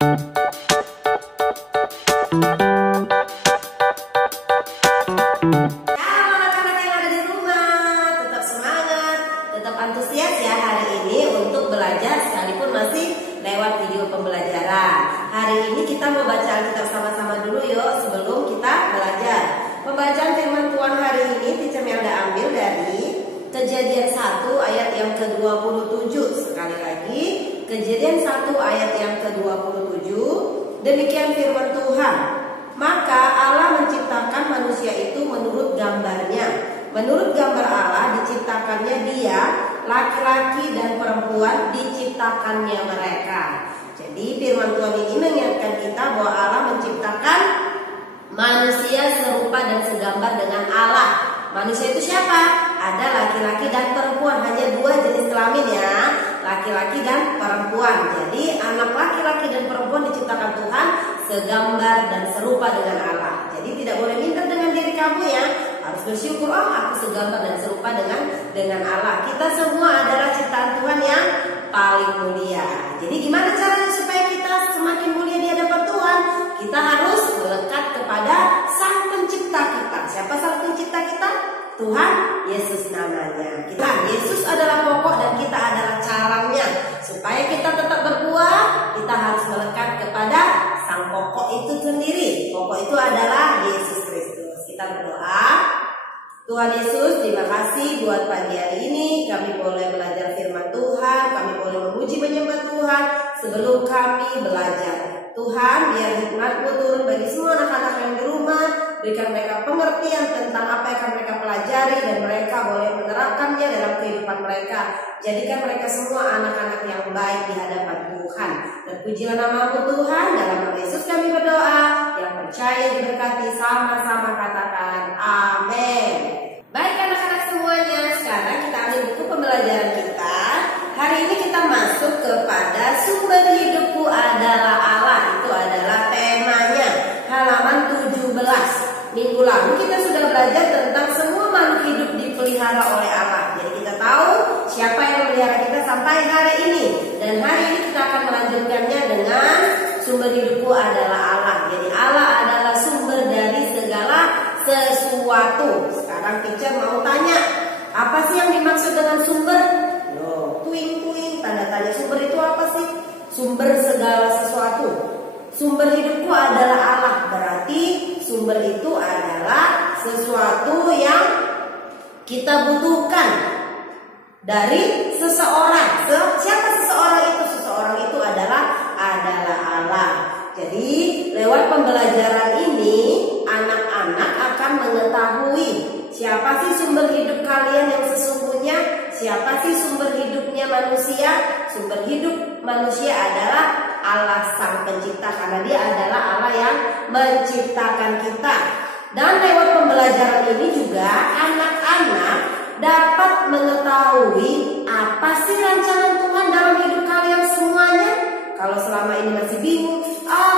anak-anak yang ada di rumah, tetap semangat, tetap antusias ya hari ini untuk belajar sekalipun masih lewat video pembelajaran. Hari ini kita mau baca Alkitab sama-sama dulu yuk sebelum kita belajar. Pembacaan firman Tuhan hari ini Teacher Melda ambil dari Kejadian 1 ayat yang ke-27. Sekali lagi, Kejadian 1 ayat yang ke-27. Demikian firman Tuhan. Maka Allah menciptakan manusia itu menurut gambarnya. Menurut gambar Allah diciptakannya dia, laki-laki dan perempuan diciptakannya mereka. Jadi firman Tuhan ini mengingatkan kita bahwa Allah menciptakan manusia serupa dan segambar dengan Allah. Manusia itu siapa? Ada laki-laki dan perempuan, hanya dua jenis kelamin ya, laki-laki dan perempuan. Jadi anak laki-laki dan perempuan diciptakan Tuhan segambar dan serupa dengan Allah. Jadi tidak boleh minder dengan diri kamu ya, harus bersyukur, oh aku segambar dan serupa dengan Allah. Kita semua adalah ciptaan Tuhan yang paling mulia. Jadi gimana caranya supaya kita semakin mulia di hadapan Tuhan? Kita harus melekat kepada Sang Pencipta kita. Siapa Sang Pencipta kita? Tuhan Yesus namanya. Tuhan Yesus adalah pokok dan kita adalah caranya. Supaya kita tetap berbuah, kita harus melekat kepada Sang pokok itu sendiri. Pokok itu adalah Yesus Kristus. Kita berdoa. Tuhan Yesus, terima kasih buat pagi hari ini. Kami boleh belajar firman Tuhan, kami boleh memuji menyembah Tuhan sebelum kami belajar. Tuhan, biar hikmat-Mu turun bagi semua anak-anak yang di rumah. Berikan mereka pengertian tentang apa yang akan mereka pelajari dan mereka boleh menerapkannya dalam kehidupan mereka. Jadikan mereka semua anak-anak yang baik di hadapan Tuhan. Terpujilah nama-Mu Tuhan. Dalam nama Yesus kami berdoa. Yang percaya diberkati sama-sama katakan amin. Baik anak-anak semuanya, sekarang kita ambil buku pembelajaran kita. Hari ini kita masuk kepada sumber hidupku adalah Allah. Itu adalah temanya, halaman 17. Minggu lalu kita sudah belajar tentang semua makhluk hidup dipelihara oleh Allah. Jadi kita tahu siapa yang memelihara kita sampai hari ini. Dan hari ini kita akan melanjutkannya dengan sumber hidupku adalah Allah. Jadi Allah adalah sumber dari segala sesuatu. Sekarang teacher mau tanya, apa sih yang dimaksud dengan sumber? Tuing-tuing, tanda tanya. Sumber itu apa sih? Sumber segala sesuatu. Sumber hidupku adalah Allah. Berarti sumber itu adalah sesuatu yang kita butuhkan dari seseorang. Siapa seseorang itu? Seseorang itu adalah Allah. Jadi lewat pembelajaran ini anak-anak akan mengetahui siapa sih sumber hidup kalian yang sesungguhnya. Siapa sih sumber hidupnya manusia? Sumber hidup manusia adalah Allah Sang Pencipta, karena Dia adalah Allah yang menciptakan kita. Dan lewat pembelajaran ini juga anak-anak dapat mengetahui apa sih rancangan Tuhan dalam hidup kalian semuanya. Kalau selama ini masih bingung,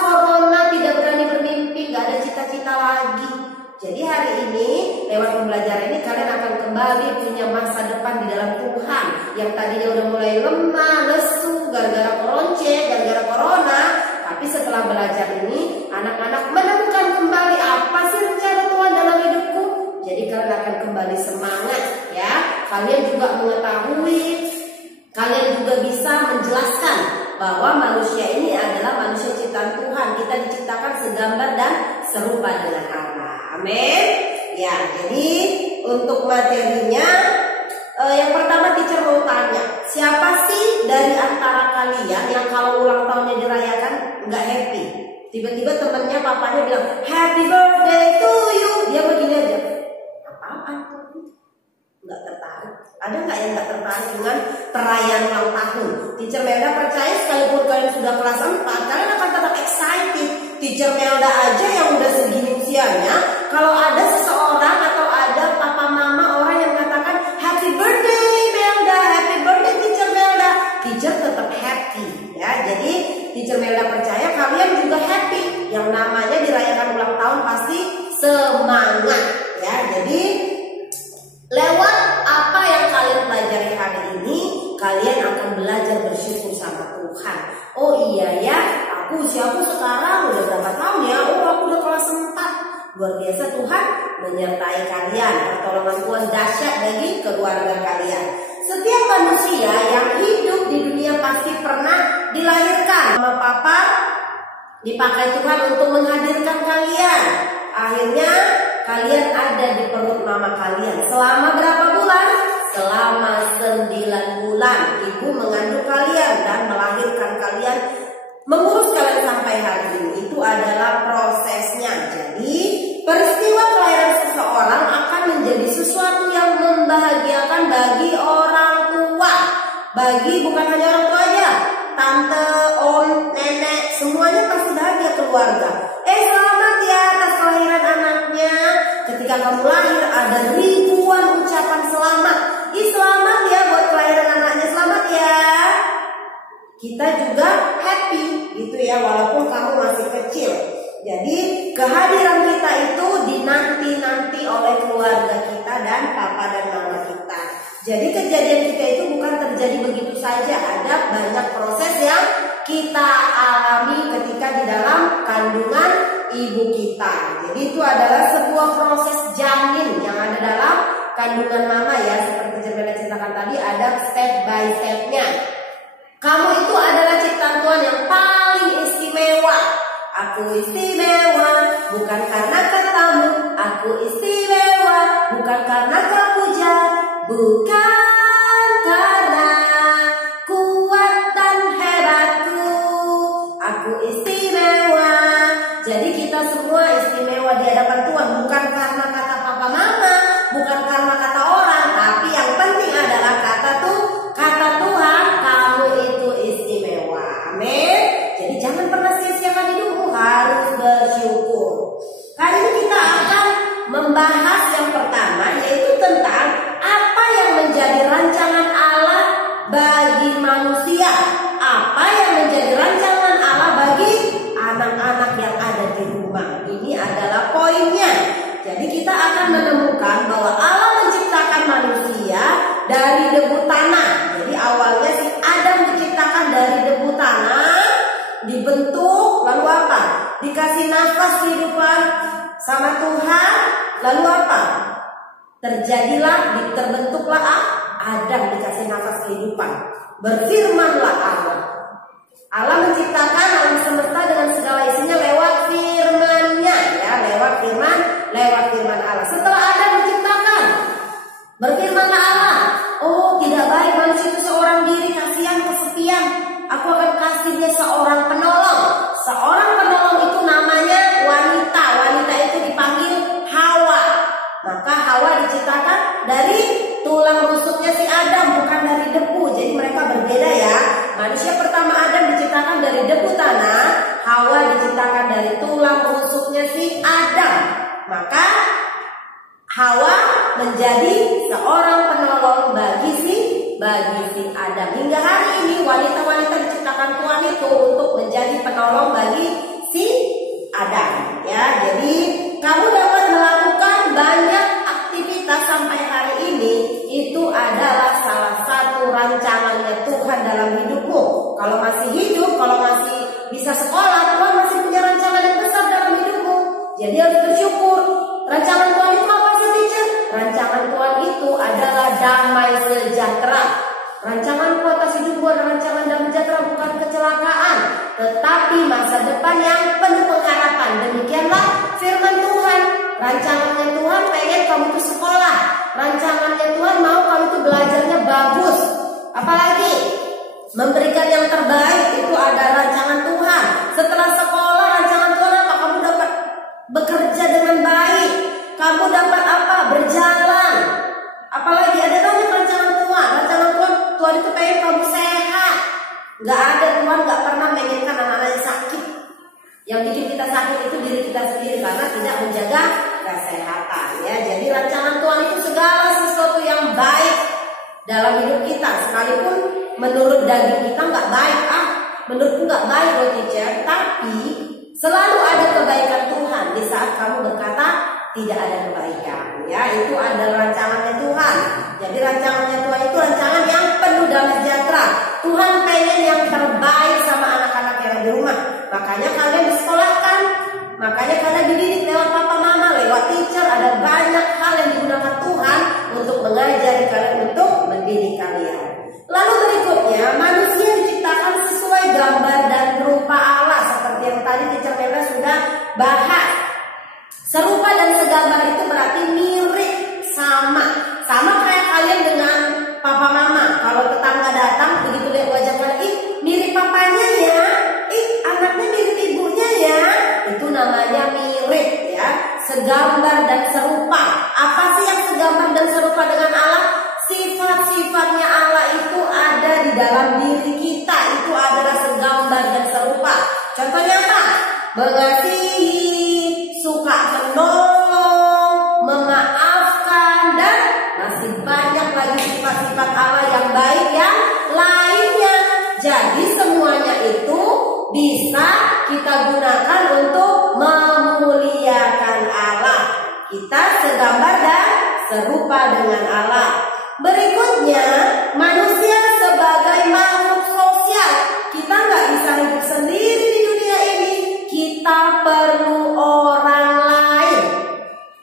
corona, tidak berani bermimpi, gak ada cita-cita lagi. Jadi hari ini lewat pembelajaran ini kalian akan kembali punya masa depan di dalam Tuhan. Yang tadinya udah mulai lemah, lesu, gara-gara koronce, gara-gara corona. Tapi setelah belajar ini anak-anak menemukan kembali apa sih rencana Tuhan dalam hidupku. Jadi kalian akan kembali semangat ya. Kalian juga mengetahui, kalian juga bisa menjelaskan bahwa manusia ini adalah manusia ciptaan Tuhan. Kita diciptakan segambar dan serupa dengan Allah. Amin. Ya, jadi untuk materinya yang pertama teacher mau tanya, siapa sih dari antara kalian yang kalau ulang tahunnya dirayakan nggak happy? Tiba-tiba temennya papanya bilang happy birthday to you, dia begini aja, apa-apaan tuh? Nggak tertarik. Ada nggak yang nggak tertarik dengan perayaan ulang tahun? Teacher Melda percaya sekalipun kalian sudah kelas 4, kalian akan tetap excited. Teacher Melda aja yang udah segini usianya, kalau ada seseorang atau ada papa mama orang yang mengatakan happy birthday Melda, happy birthday Teacher Melda, teacher tetap happy ya. Jadi Teacher Melda percaya kalian juga happy. Yang namanya dirayakan ulang tahun pasti semangat ya. Jadi lewat apa yang kalian pelajari hari ini, kalian akan belajar bersyukur sama Tuhan. Oh iya ya, aku usiaku sekarang udah berapa tahun ya? Oh, aku udah kelas 4. Luar biasa, Tuhan menyertai kalian. Pertolongan Tuhan dahsyat bagi keluarga kalian. Setiap manusia yang hidup di dunia pasti pernah dilahirkan. Mama papa dipakai Tuhan untuk menghadirkan kalian. Akhirnya kalian ada di perut mama kalian. Selama berapa bulan? Selama 9 bulan. Ibu mengandung kalian dan melahirkan kalian, mengurus kalian sampai hari ini. Itu adalah prosesnya. Jadi peristiwa kelahiran seseorang akan menjadi sesuatu yang membahagiakan bagi orang tua. Bagi bukan hanya orang tua aja, tante, om, nenek, semuanya pasti bahagia keluarga. Selamat ya atas kelahiran anaknya. Ketika kamu lahir ada ribuan ucapan selamat. Selamat ya buat kelahiran anaknya, selamat ya. Kita juga happy gitu ya, walaupun kamu masih kecil. Jadi kehadiran kita itu dinanti-nanti oleh keluarga kita dan papa dan mama kita. Jadi kejadian kita itu bukan terjadi begitu saja. Ada banyak proses yang kita alami ketika di dalam kandungan ibu kita. Jadi itu adalah sebuah proses janin yang ada dalam kandungan mama ya. Seperti Jermena ceritakan tadi, ada step by stepnya. Kamu itu adalah ciptaan Tuhan yang paling istimewa. Aku istimewa bukan karena katamu. Aku istimewa bukan karena kau puja. Bukan karena kuat dan hebatku. Aku istimewa. Jadi kita semua istimewa di hadapan Tuhan. Bukan karena kata papa mama, bukan karena kata orang, tapi yang penting adalah kata Tuhan, kamu itu istimewa. Amin. Jadi jangan pernah sia-siakan hidupmu, harus bersyukur. Hari ini kita akan membahas yang pertama, yaitu tentang apa yang menjadi rancangan Allah bagi manusia. Apa yang menjadi rancangan Allah bagi anak-anak yang ada di rumah. Ini adalah poinnya. Jadi kita akan menemukan bahwa Allah menciptakan manusia dari debu tanah. Jadi awalnya si Adam diciptakan dari debu tanah, dibentuk, lalu apa? Dikasih nafas kehidupan sama Tuhan, lalu apa? Terbentuklah Adam, dikasih nafas kehidupan. Berfirmanlah Allah. Allah menciptakan alam semesta dengan segala isinya lewat firman-Nya, ya, lewat firman Allah. Setelah Adam diciptakan, berfirmanlah Allah, oh tidak baik manusia itu seorang diri, kasihan kesepian. Aku akan kasih dia seorang penolong. Seorang penolong itu namanya wanita. Wanita itu dipanggil Hawa. Maka Hawa diciptakan dari tulang rusuknya si Adam, bukan dari debu. Jadi mereka berbeda ya. Manusia pertama Adam diciptakan dari debu tanah, Hawa diciptakan dari tulang rusuknya si Adam. Maka Hawa menjadi seorang penolong bagi si Adam. Hingga hari ini wanita-wanita diciptakan Tuhan itu untuk menjadi penolong bagi si Adam. Ya, jadi kamu dapat melakukan banyak aktivitas sampai hari ini. Itu adalah salah satu rancangannya Tuhan dalam hidupmu. Kalau masih hidup, kalau masih bisa sekolah, Tuhan masih punya rancangan yang besar dalam hidupmu. Jadi harus bersyukur. Rancangan Tuhan itu apa sih, teacher? Rancangan Tuhan itu adalah damai sejahtera. Rancangan atas hidupmu adalah rancangan damai sejahtera, bukan kecelakaan, tetapi masa depan yang penuh pengharapan. Demikianlah firman Tuhan. Rancangannya Tuhan pengen kamu itu sekolah. Rancangannya Tuhan mau kamu itu belajarnya bagus. Apalagi memberikan yang terbaik, itu ada rancangan Tuhan. Setelah sekolah, rancangan Tuhan apa? Kamu dapat bekerja dengan baik. Kamu dapat apa? Berjalan. Apalagi ada banyak rancangan Tuhan. Rancangan Tuhan itu pengen kamu sehat. Gak ada, Tuhan gak pernah menginginkan anak-anaknya sakit. Yang bikin kita sakit itu diri kita sendiri karena tidak menjaga kesehatan. Ya, jadi rancangan Tuhan itu segala sesuatu yang baik dalam hidup kita. Sekalipun menurut daging kita nggak baik, menurutku nggak baik loh teacher. Tapi selalu ada kebaikan Tuhan di saat kamu berkata tidak ada kebaikan. Ya, itu adalah rancangannya Tuhan. Jadi rancangannya Tuhan itu rancangan yang penuh damai sejahtera. Tuhan pengen yang terbaik sama anak-anak yang di rumah. makanya kalian disekolahkan, makanya kalian dididik lewat papa mama, lewat teacher. Ada banyak hal yang digunakan Tuhan untuk mengajari kalian, untuk mendidik kalian. Lalu berikutnya, manusia diciptakan sesuai gambar dan rupa Allah, seperti yang tadi teacher Mela sudah bahas. Serupa dan segambar itu berarti mirip, sama kayak kalian dengan papa mama. Kalau tetangga datang begitu lihat wajah kalian, mirip papanya ya, anaknya mirip ibunya ya, itu namanya mirip ya, segambar dan serupa. Apa sih yang segambar dan serupa dengan Allah? Sifat-sifatnya Allah itu ada di dalam diri kita, itu adalah segambar dan serupa. Contohnya apa? Mengasihi, suka menolong, memaafkan, dan masih banyak lagi sifat-sifat Allah yang baik yang lainnya. Jadi semuanya itu bisa kita gunakan untuk memuliakan Allah. Kita segambar dan serupa dengan Allah. Berikutnya, manusia sebagai makhluk sosial. Kita nggak bisa hidup sendiri di dunia ini. Kita perlu orang lain.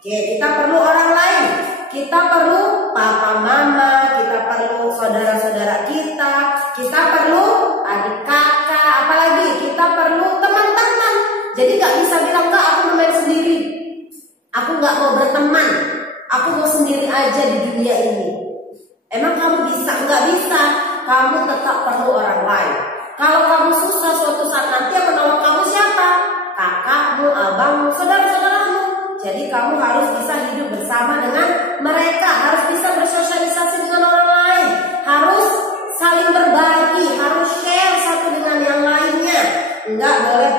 Oke, kita perlu orang lain. Kita perlu papa mama, kita perlu saudara-saudara kita perlu adik kakak, apalagi kita perlu teman-teman. Jadi nggak bisa bilang, "Kak, aku mau main sendiri. Aku nggak mau berteman. Aku mau sendiri aja di dunia ini." Emang kamu bisa? Nggak bisa. Kamu tetap perlu orang lain. Kalau kamu susah suatu saat nanti yang menolong kamu siapa? Kakakmu, abangmu, saudara-saudaramu. Jadi kamu harus bisa hidup bersama dengan mereka, harus bisa bersosialisasi dengan orang lain, harus saling berbagi, harus share satu dengan yang lainnya. Nggak boleh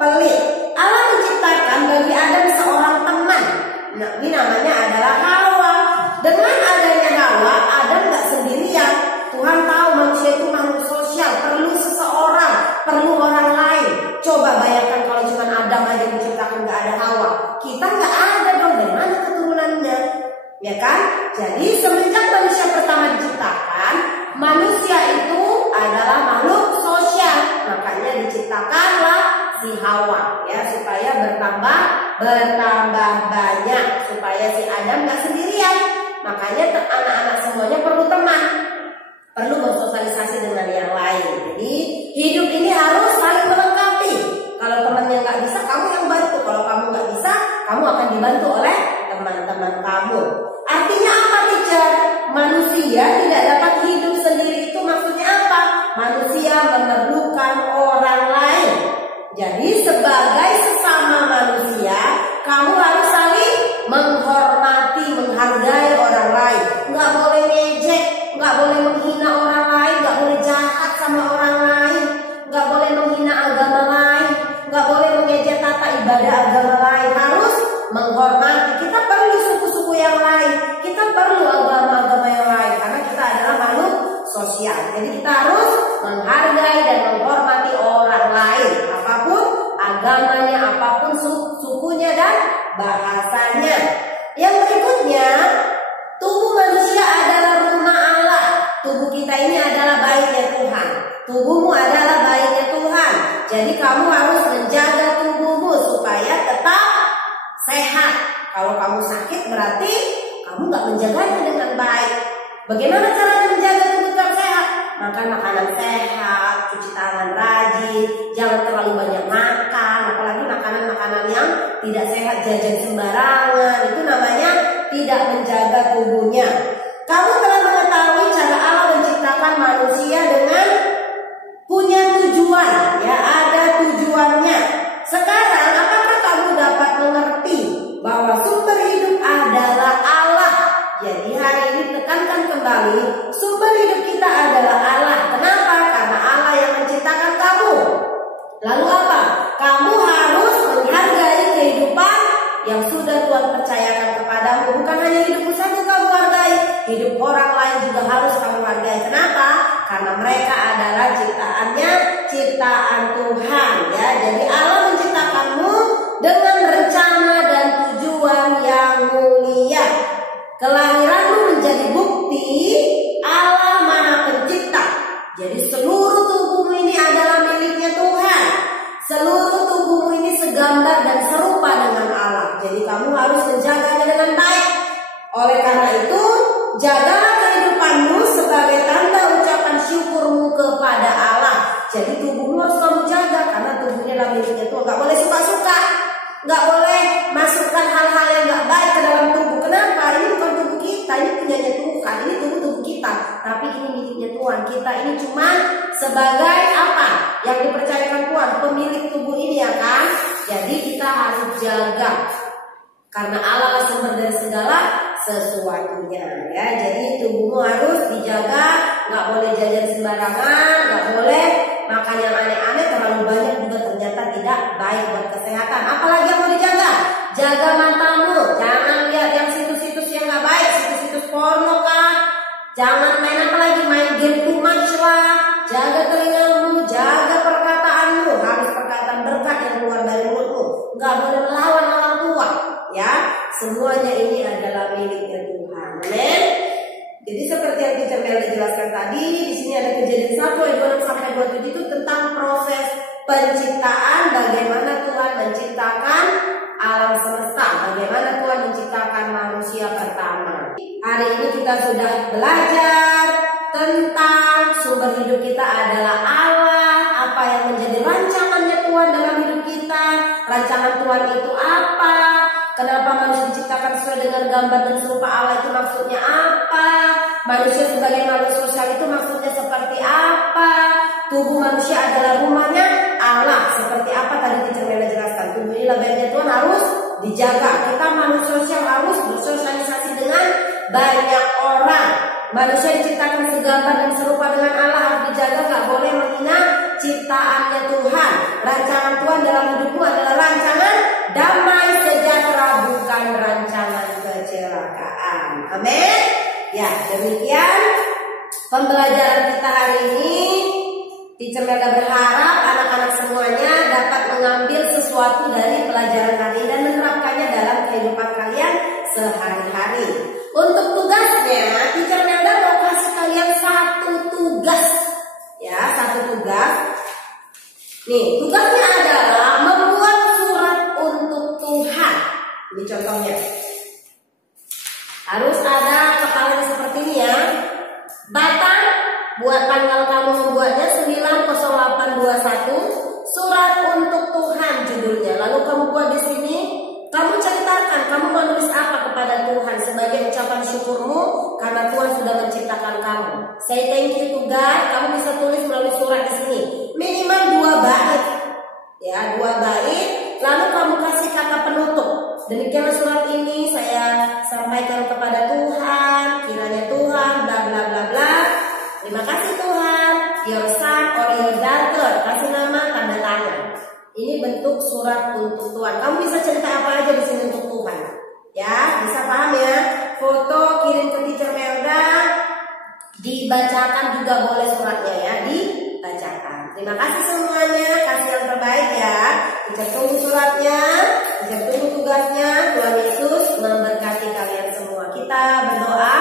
pelit. Allah menciptakan bagi Adam seorang teman. Nah, ini namanya adalah Hawa. Dengan adanya Hawa, Adam nggak sendirian. Tuhan tahu manusia itu makhluk sosial, perlu seseorang, perlu orang lain. Coba bayangkan kalau cuma Adam aja diciptakan, nggak ada Hawa, kita nggak ada dong, dari mana keturunannya, ya kan? Jadi semenjak manusia pertama diciptakan, manusia itu adalah makhluk sosial, makanya diciptakanlah si Hawa, ya, supaya bertambah banyak, supaya si Adam nggak sendirian. Makanya anak-anak semuanya perlu teman, perlu bersosialisasi dengan yang lain. Jadi hidup ini harus saling melengkapi. Kalau temannya nggak bisa, kamu yang bantu. Kalau kamu nggak bisa, kamu akan dibantu oleh teman-teman kamu. Artinya apa, teacher? Manusia tidak dapat hidup sendiri, itu maksudnya apa? Manusia memerlukan orang lain. Jadi sebagai sesama manusia, kamu harus saling menghormati, menghargai orang lain. Nggak boleh ngejek, nggak boleh menghina orang lain, nggak boleh jahat sama orang lain, nggak boleh menghina agama lain, nggak boleh mengejek tata ibadah agama lain. Harus menghormati. Kita perlu suku-suku yang lain, kita perlu agama-agama yang lain, karena kita adalah makhluk sosial. Jadi kita harus menghargai dan menghormati orang lain, apapun agamanya, apapun sukunya dan bahasanya. Yang berikutnya, tubuh manusia adalah rumah Allah. Tubuh kita ini adalah baiknya Tuhan. Tubuhmu adalah baiknya Tuhan. Jadi kamu harus menjaga tubuhmu supaya tetap sehat. Kalau kamu sakit berarti kamu nggak menjaganya dengan baik. Bagaimana caranya menjaga tubuh tetap sehat? Makan makanan sehat, cuci tangan rajin, jangan terlalu banyak makan, apalagi makanan-makanan yang tidak sehat, jajan sembarangan, itu namanya tidak menjaga tubuhnya. Kamu telah mengetahui cara Allah menciptakan manusia dengan punya tujuan, ya, ada tujuannya. Sekarang apakah kamu dapat mengerti bahwa sumber hidup adalah Allah? Jadi hari ini tekankan kembali, sumber hidup kita adalah Allah. Kenapa? Karena Allah yang menciptakan kamu. Lalu apa? Kamu harus menghargai kehidupan yang sudah Tuhan percayakan kepadamu. Bukan hanya hidupmu saja kamu hargai, hidup orang lain juga harus kamu hargai. Kenapa? Karena mereka adalah ciptaan Tuhan, ya. Jadi Allah menciptakanmu dengan rencana dan tujuan yang mulia. Kelahiranmu menjadi bukti Allah Maha Pencipta. Jadi seluruh tubuhmu ini adalah miliknya Tuhan. segambar dan serupa dengan Allah. Jadi kamu harus menjaganya dengan baik. Oleh karena itu, jagalah kehidupanmu sebagai tanda ucapan syukurmu kepada Allah. Jadi tubuhmu harus kamu jaga, karena tubuhnya adalah miliknya Tuhan. Gak boleh suka-suka, gak boleh masukkan hal-hal yang gak baik ke dalam tubuh. Kenapa? Ini bukan tubuh kita, ini punyanya Tuhan. Ini tubuh kita, tapi ini miliknya Tuhan. Kita ini cuma sebagai apa? Yang dipercayakan Tuhan, pemilik tubuh ini, ya kan? Jadi kita harus jaga, karena Allah lah sumber dari segala sesuatunya, ya. Jadi tubuhmu harus dijaga, nggak boleh jajan sembarangan, nggak boleh makan yang aneh-aneh, terlalu banyak juga ternyata tidak baik buat kesehatan. Apalagi yang mau dijaga? Jaga matamu, jangan lihat yang situs-situs yang nggak baik, situs-situs porno kah? Jangan main apa lagi, main game too much lah. Jaga telingamu, jaga perkataanmu, harus perkataan berkat yang keluar dari mulutmu. Nggak boleh melawan orang tua, ya. Semuanya ini adalah miliknya Tuhan. Amin. Jadi seperti yang Teacher Melda jelaskan tadi, di sini ada Kejadian 1 ayat 26 sampai 27 itu tentang proses penciptaan, bagaimana Tuhan menciptakan alam semesta, bagaimana Tuhan menciptakan manusia pertama. Hari ini kita sudah belajar tentang sumber hidup kita adalah Allah, apa yang menjadi rancangannya Tuhan dalam hidup kita, rancangan Tuhan itu apa, kenapa manusia diciptakan sesuai dengan gambar dan serupa Allah itu maksudnya apa, manusia sebagai makhluk sosial itu maksudnya seperti apa, tubuh manusia adalah rumahnya Allah, seperti apa tadi Teacher Melda jelaskan. Tubuh ini bagian Tuhan harus dijaga. Kita makhluk sosial harus bersosialisasi dengan banyak orang. Manusia diciptakan segambar dan serupa dengan Allah, harus dijaga, gak boleh menghina ciptaannya Tuhan. Rancangan Tuhan dalam hidupmu adalah rancangan damai sejahtera, bukan rancangan kecelakaan. Amin. Ya, demikian pembelajaran kita hari ini. Teacher Melda berharap anak-anak semuanya dapat mengambil sesuatu dari pelajaran hari ini dan menerapkannya dalam kehidupan kalian sehari-hari. Untuk tugasnya, Teacher Melda mau kasih kalian satu tugas, ya, satu tugas. Nih, tugasnya adalah membuat surat untuk Tuhan. Ini contohnya. Harus ada kepalanya seperti ini, ya. Batang, buat tanggal kamu membuatnya 90821, surat untuk Tuhan judulnya. Lalu kamu buat di sini. Kamu ceritakan, kamu menulis apa kepada Tuhan sebagai ucapan syukurmu karena Tuhan sudah menciptakan kamu. Say thank you to God. Kamu bisa tulis melalui surat di sini. Minimal 2 bait, ya, 2 bait. Lalu kamu kasih kata penutup. Demikianlah surat ini saya sampaikan kepada Tuhan. Kiranya Tuhan, bla bla bla bla. Terima kasih Tuhan. Your son or your daughter. Kasih nama, tanda tangan. Ini bentuk surat untuk Tuhan. Kamu bisa cerita apa aja di sini untuk Tuhan. Ya, bisa paham ya? Foto kirim ke Teacher Melda. Dibacakan juga boleh suratnya, ya, dibacakan. Terima kasih semuanya. Kasih yang terbaik, ya. Teacher tunggu suratnya. Teacher tunggu tugasnya. Tuhan Yesus memberkati kalian semua. Kita berdoa.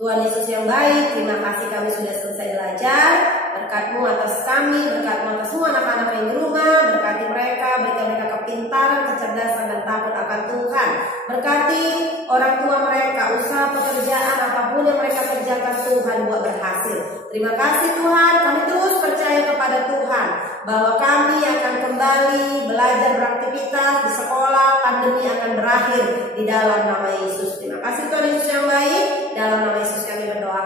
Tuhan Yesus yang baik, terima kasih kami sudah selesai belajar. Berkat-Mu atas kami, Berkat-Mu atas semua anak-anak yang di rumah. Berkati mereka, berikan mereka kepintaran, kecerdasan, dan takut akan Tuhan. Berkati orang tua mereka, usaha pekerjaan apapun yang mereka kerjakan, Tuhan buat berhasil. Terima kasih Tuhan, kami terus percaya kepada Tuhan bahwa kami akan kembali belajar beraktivitas di sekolah, pandemi akan berakhir di dalam nama Yesus. Terima kasih Tuhan Yesus yang baik, dalam nama Yesus kami berdoa.